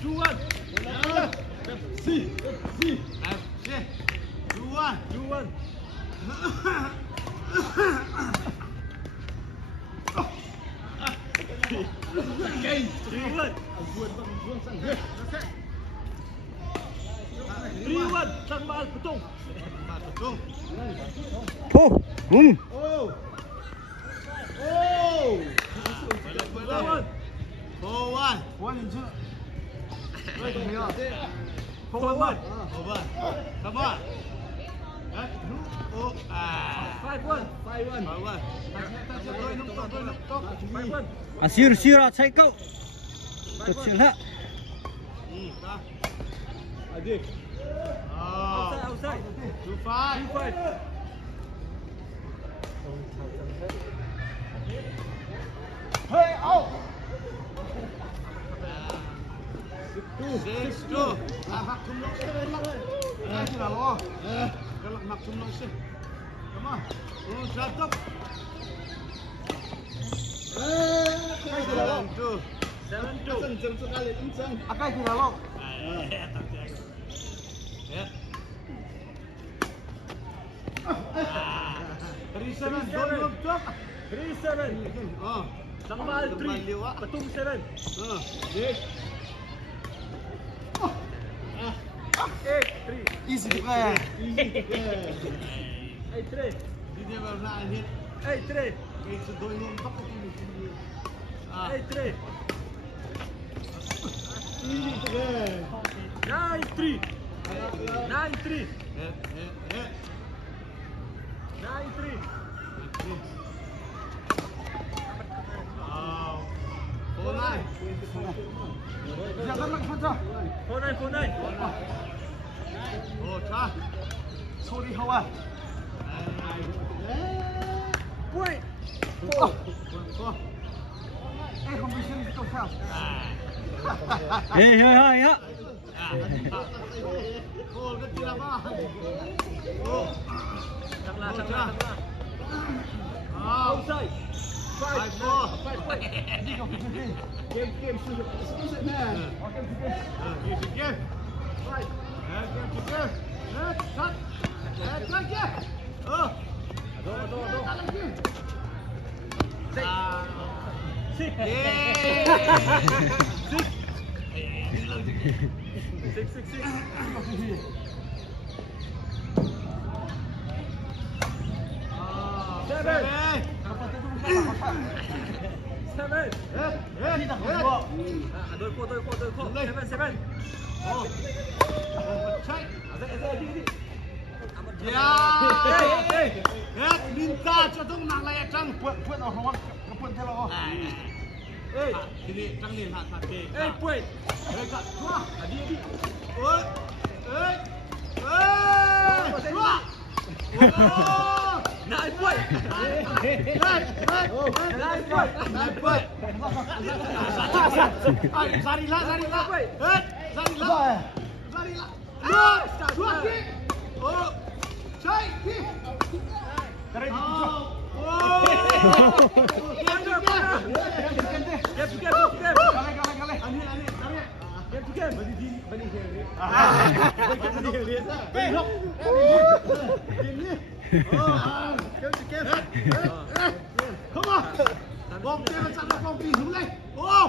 2-1. Si. 2-1. Okay. 3-1. 3-1. Sambal Petung. Oh. Oh. 4-1. 4-1 你这。对，没有。 4-1. Sabar. 5-1. Sira sai kau. Kecil tak? Adik. Outside. 2-5. Hey, out. 6-2. Nak tumlong sih. Sudah loh. Kalau nak tumlong sih. Come on. Jatuh. 7-2. Kencang sekali, kencang. Akai sudah loh. 3-7. Sambal 3. Petung 7. 8-3. Easy kan? 8-3. Dia baru nak hit. 8-3. Itu doi lompat tu ni. 8-3. Easy kan? 9-3. 9-3. 9-3. Jangan nak saja. 4-9. Oh, cah. Sorry, Hawa. Point. Competition itu kau. Hei. Gol kecil apa? Tengah. Outside. 5-4. Game. Sudah man. Game. Right. Game. Shot. Oh. Aduh. 6. 6. 7. Oh. Check. Ya. Minta contoh nak layak cang. Puan orang puan kalau. Sini cang ni hak hati. Point. Kat tua. Adi. Tua. Naik point. Sarilah. Dua kick. Oh. Cai kick. Tarik. Come on. Bom dia macam nak bom pi. Oh.